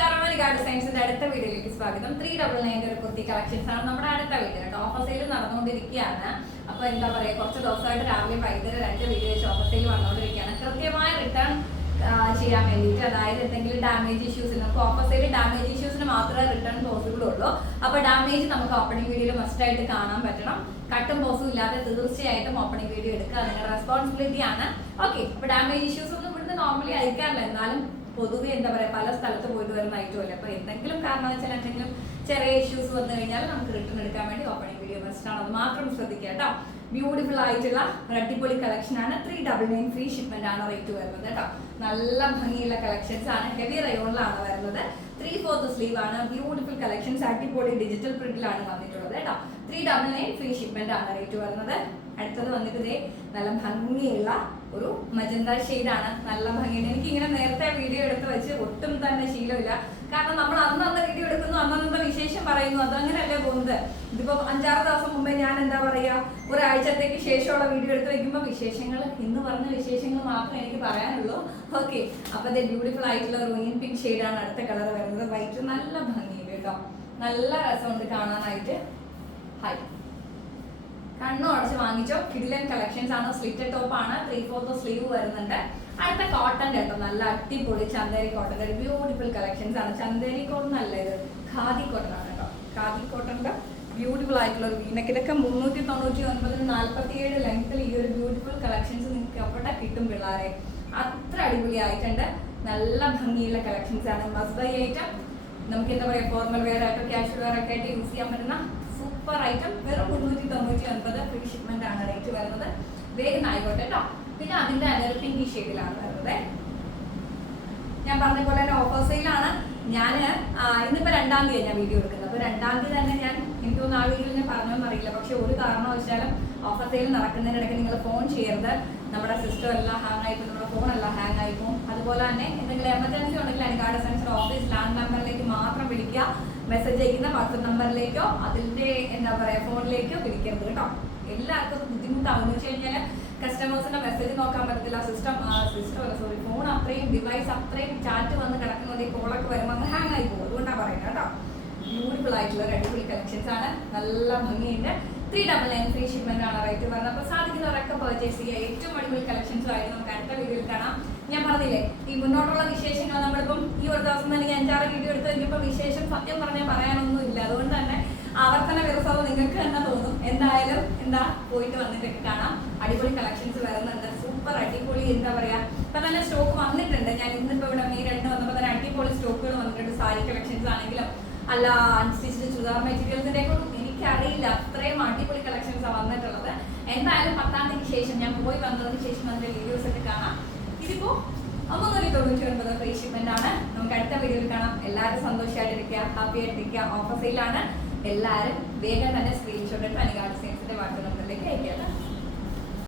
നമസ്കാരം സയൻസിന്റെ അടുത്ത വീഡിയോയിലേക്ക് സ്വാഗതം. ത്രീ ഡബിൾ നയന്റെ ഒരു കുർത്തി കളക്ഷൻസ് ആണ് നമ്മുടെ അടുത്ത വീഡിയോ കേട്ടോ. ഓഫർ സെയിൽ നടന്നുകൊണ്ടിരിക്കുകയാണ്. അപ്പൊ എന്താ പറയാ കുറച്ച് ദിവസമായിട്ട് രാവിലെ വൈകുന്നേരം രണ്ട് വീഡിയോ വെച്ച് ഓഫർ സെയിൽ വന്നുകൊണ്ടിരിക്കുകയാണ്. കൃത്യമായ റിട്ടേൺ ചെയ്യാൻ വേണ്ടിയിട്ട് അതായത് എന്തെങ്കിലും ഡാമേജ് ഇഷ്യൂസ് നമുക്ക് ഓഫർ സെയിൽ ഡാമേജ് ഇഷ്യൂസിന് മാത്രമേ റിട്ടേൺ പോസിബിൾ ഉള്ളൂ. അപ്പൊ ഡാമേജ് നമുക്ക് ഓപ്പണിംഗ് വീഡിയോയിൽ മസ്റ്റ് ആയിട്ട് കാണാൻ പറ്റണം. കട്ടും പോസും ഇല്ലാതെ തീർച്ചയായിട്ടും ഓപ്പണിംഗ് വീഡിയോ എടുക്കുക. നിങ്ങളുടെ റെസ്പോൺസിബിലിറ്റി ആണ്. ഓക്കെ അപ്പൊ ഡാമേജ് ഇഷ്യൂസ് ഒന്നും ഇവിടുന്ന് നോർമലി അയക്കാറില്ല എന്നാലും പൊതുവെ എന്താ പറയാ പല സ്ഥലത്ത് പോയിട്ട് വരുന്ന ഐറ്റമല്ലേ അപ്പൊ എന്തെങ്കിലും കാരണം വെച്ചാൽ എന്തെങ്കിലും ചെറിയ ഇഷ്യൂസ് വന്നു കഴിഞ്ഞാൽ നമുക്ക് റിട്ടേൺ എടുക്കാൻ വേണ്ടി ഓപ്പണിംഗ് വീഡിയോ ബെസ്റ്റ് ആണ്. അത് മാത്രം ശ്രദ്ധിക്കുക കേട്ടോ. ബ്യൂട്ടിഫുൾ ആയിട്ടുള്ള അടിപൊളി കളക്ഷൻ ആണ്. Three double nine free shipment ആണ് റേറ്റ് വരുന്നത് കേട്ടോ. നല്ല ഭംഗിയുള്ള കളക്ഷൻസ് ആണ്. ഹെവി റയോണിലാണ് വരുന്നത്. ത്രീ ഫോർത്ത് സ്ലീവ് ആണ്. ബ്യൂട്ടിഫുൾ കളക്ഷൻസ് അടിപൊളി ഡിജിറ്റൽ പ്രിന്റിലാണ് വന്നിട്ടുള്ളത് കേട്ടോ. Three double nine free shipment ആണ് റേറ്റ് വരുന്നത്. അടുത്തത് വന്നിട്ട് ഇതേ നല്ല ഭംഗിയുള്ള ഒരു മജന്ത ആണ്. നല്ല ഭംഗിയുണ്ട്. എനിക്ക് ഇങ്ങനെ നേരത്തെ വീഡിയോ എടുത്ത് വെച്ച് ഒട്ടും തന്നെ ശീലമില്ല. കാരണം നമ്മൾ അന്ന് അന്ന് വീഡിയോ എടുക്കുന്നു അന്നന്നത്തെ വിശേഷം പറയുന്നു. അത് അങ്ങനെയല്ലേ പോകുന്നത്? ഇതിപ്പോ അഞ്ചാറ് ദിവസം മുമ്പേ ഞാൻ എന്താ പറയാ ഒരാഴ്ചത്തേക്ക് ശേഷമുള്ള വീഡിയോ എടുത്ത് വെക്കുമ്പോൾ വിശേഷങ്ങൾ ഇന്ന് പറഞ്ഞ വിശേഷങ്ങൾ മാത്രമേ എനിക്ക് പറയാനുള്ളൂ. ഓക്കെ അപ്പൊ ബ്യൂട്ടിഫുൾ ആയിട്ടുള്ള പിങ്ക് പിങ്ക് ഷെയ്ഡാണ് അടുത്ത കളർ വരുന്നത്. വൈറ്റ് നല്ല ഭംഗിയുണ്ട് കേട്ടോ. നല്ല രസമുണ്ട് കാണാനായിട്ട്. ഹൈ കണ്ണു അടച്ച് വാങ്ങിച്ചോ. കിഡിലൻ കളക്ഷൻസ് ആണ്. സ്ലിറ്റഡ് ടോപ്പ് ആണ്. ത്രീ ഫോർത്ത് സ്ലീവ് വരുന്നുണ്ട്. അടുത്ത കോട്ടൺ കേട്ടോ. നല്ല അടിപൊളി ചന്ദേരി കോട്ടൺ ഒരു ബ്യൂട്ടിഫുൾ കളക്ഷൻസ് ആണ്. ചന്ദേരി കോട്ടൺ അല്ല ഇത്. ഖാദി കോട്ടൺ ആണ് കേട്ടോ. ഖാദി കോട്ടണിന്റെ ബ്യൂട്ടിഫുൾ ആയിട്ടുള്ള ഒരു വീനക്ക് ഇതൊക്കെ മുന്നൂറ്റി തൊണ്ണൂറ്റി ഒൻപതിന് നാല്പത്തി ഏഴ് ലെങ്ത്തിൽ ഈ ഒരു ബ്യൂട്ടിഫുൾ കളക്ഷൻസ് നിങ്ങൾക്ക് എവിടെ കിട്ടും പിള്ളേരെ. അത്ര അടിപൊളി ആയിട്ടുണ്ട് നല്ല ഭംഗിയുള്ള കളക്ഷൻസ് ആണ്. മസ്റ്റ് ഐറ്റം നമുക്ക് എന്താ പറയാ ഫോർമൽ വെയർ ആയിട്ടോ ക്യാഷ്വൽ വെയർ ഒക്കെ ആയിട്ട് യൂസ് ചെയ്യാൻ പറ്റുന്ന സൂപ്പർ ഐറ്റം വെറും മുന്നൂറ്റി തൊണ്ണൂറ്റി ഒൻപത് ഫ്രീ ഷിപ്മെന്റ് ആണ് റേറ്റ് വരുന്നത്. വേഗം ആയിക്കോട്ടെ കേട്ടോ പിന്നെ അതിന്റെ അനർ പിങ്ക് ഷെയ്ഡിലാണ് വരുന്നത്. ഞാൻ പറഞ്ഞ പോലെ തന്നെ ഓഫർ സെയിലാണ് ഞാൻ ഇന്നിപ്പോ രണ്ടാം തീയതി ഞാൻ വീഡിയോ എടുക്കുന്നത്. രണ്ടാം തീയതി തന്നെ ഞാൻ എനിക്ക് തോന്നുന്നു ആ വീട്ടിൽ ഞാൻ പറഞ്ഞോന്ന് അറിയില്ല. പക്ഷെ ഒരു കാരണവശാലും ഓഫർ സെയിൽ നടക്കുന്നതിനിടയ്ക്ക് നിങ്ങൾ ഫോൺ ചെയ്യരുത്. നമ്മുടെ സിസ്റ്റം എല്ലാം ഹാങ് ആയിപ്പോൾ നമ്മുടെ ഫോൺ എല്ലാം ഹാങ് ആയിപ്പോ അതുപോലെ തന്നെ എന്തെങ്കിലും എമർജൻസി ഉണ്ടെങ്കിൽ അനുകാട് സെൻസർ ഓഫീസ് ലാൻഡ് നമ്പറിലേക്ക് മാത്രം വിളിക്കുക. മെസ്സേജ് അയക്കുന്ന വാട്സപ്പ് നമ്പറിലേക്കോ അതിന്റെ എന്താ പറയാ ഫോണിലേക്കോ വിളിക്കരുത് കേട്ടോ. എല്ലാവർക്കും അത് ബുദ്ധിമുട്ടാവും എന്ന് വെച്ച് കഴിഞ്ഞാൽ കസ്റ്റമേഴ്സിന്റെ മെസ്സേജ് നോക്കാൻ പറ്റത്തില്ല. സിസ്റ്റം സിസ്റ്റം അല്ല സോറി ഫോൺ അത്രയും ഡിവൈസ് അത്രയും ചാറ്റ് വന്ന് കിടക്കുന്നത് കോളൊക്കെ വരുമ്പോൾ ഹാങ് ആയി പോകും. അതുകൊണ്ടാണ് പറയുന്നത് കേട്ടോ. ബ്യൂട്ടിഫുൾ ആയിട്ടുള്ള ഒരു അടിപൊളി കളക്ഷൻസ് ആണ്. നല്ല ഭംഗിയുണ്ട്. Three double nine free shipment ആണ് റേറ്റ് പറഞ്ഞത്. അപ്പോൾ സാധിക്കുന്നവരൊക്കെ പർച്ചേസ് ചെയ്യുക. ഏറ്റവും അടിപൊളി കളക്ഷൻസും ആയിട്ട് നമുക്ക് അടുത്ത വീഡിയോയിൽ കാണാം. ഞാൻ പറഞ്ഞില്ലേ ഈ മുന്നോട്ടുള്ള വിശേഷങ്ങൾ നമ്മളിപ്പം ഈ ഒരു ദിവസം തന്നെ ഞാൻ അഞ്ചാറ് വീഡിയോ എടുത്ത് കഴിഞ്ഞപ്പോൾ വിശേഷം സത്യം പറഞ്ഞാൽ പറയാനൊന്നും ഇല്ല അതുകൊണ്ട് തന്നെ ആവർത്തന വ്യവസായം നിങ്ങൾക്ക് തന്നെ തോന്നും. എന്തായാലും എന്താ പോയിട്ട് വന്നിട്ടൊക്കെ കാണാം. അടിപൊളി കളക്ഷൻസ് വരുന്നുണ്ട്. സൂപ്പർ അടിപൊളി എന്താ പറയാ ഇപ്പൊ തന്നെ സ്റ്റോക്ക് വന്നിട്ടുണ്ട്. ഞാൻ ഇന്നിപ്പോ ഇവിടെ മെയ് രണ്ട് വന്നപ്പോൾ തന്നെ അടിപൊളി സ്റ്റോക്കുകൾ വന്നിട്ടുണ്ട്. സാരി കളക്ഷൻസ് ആണെങ്കിലും അല്ല അൺസ്റ്റിച്ച്ഡ് ചുരിദാർ മെറ്റീരിയൽസിന്റെ ഒക്കെ എനിക്കറിയില്ല. അത്രയും അടിപൊളി കളക്ഷൻസ് ആണ് വന്നിട്ടുള്ളത്. എന്തായാലും പത്താം തീയതിക്ക് ശേഷം ഞാൻ പോയി വന്നതിന് ശേഷം അതിന്റെ വീഡിയോസ് ഒക്കെ കാണാം. ഇതിപ്പോ മുന്നൂറ്റി തൊണ്ണൂറ്റി ഒൻപത് ഫ്രീ ഷിപ്മെന്റ് ആണ്. നമുക്ക് അടുത്ത വീഡിയോയിൽ കാണാം. എല്ലാവരും സന്തോഷമായിട്ടിരിക്കുക ഹാപ്പി ആയിട്ടിരിക്കുക. ഓഫീസിലാണ് എല്ലാവരും വേഗം തന്നെ സ്ക്രീൻഷോട്ട് അനുകാട് സയൻസിന്റെ വാട്സപ്പ് നമ്പറിലേക്ക് അയക്കുക.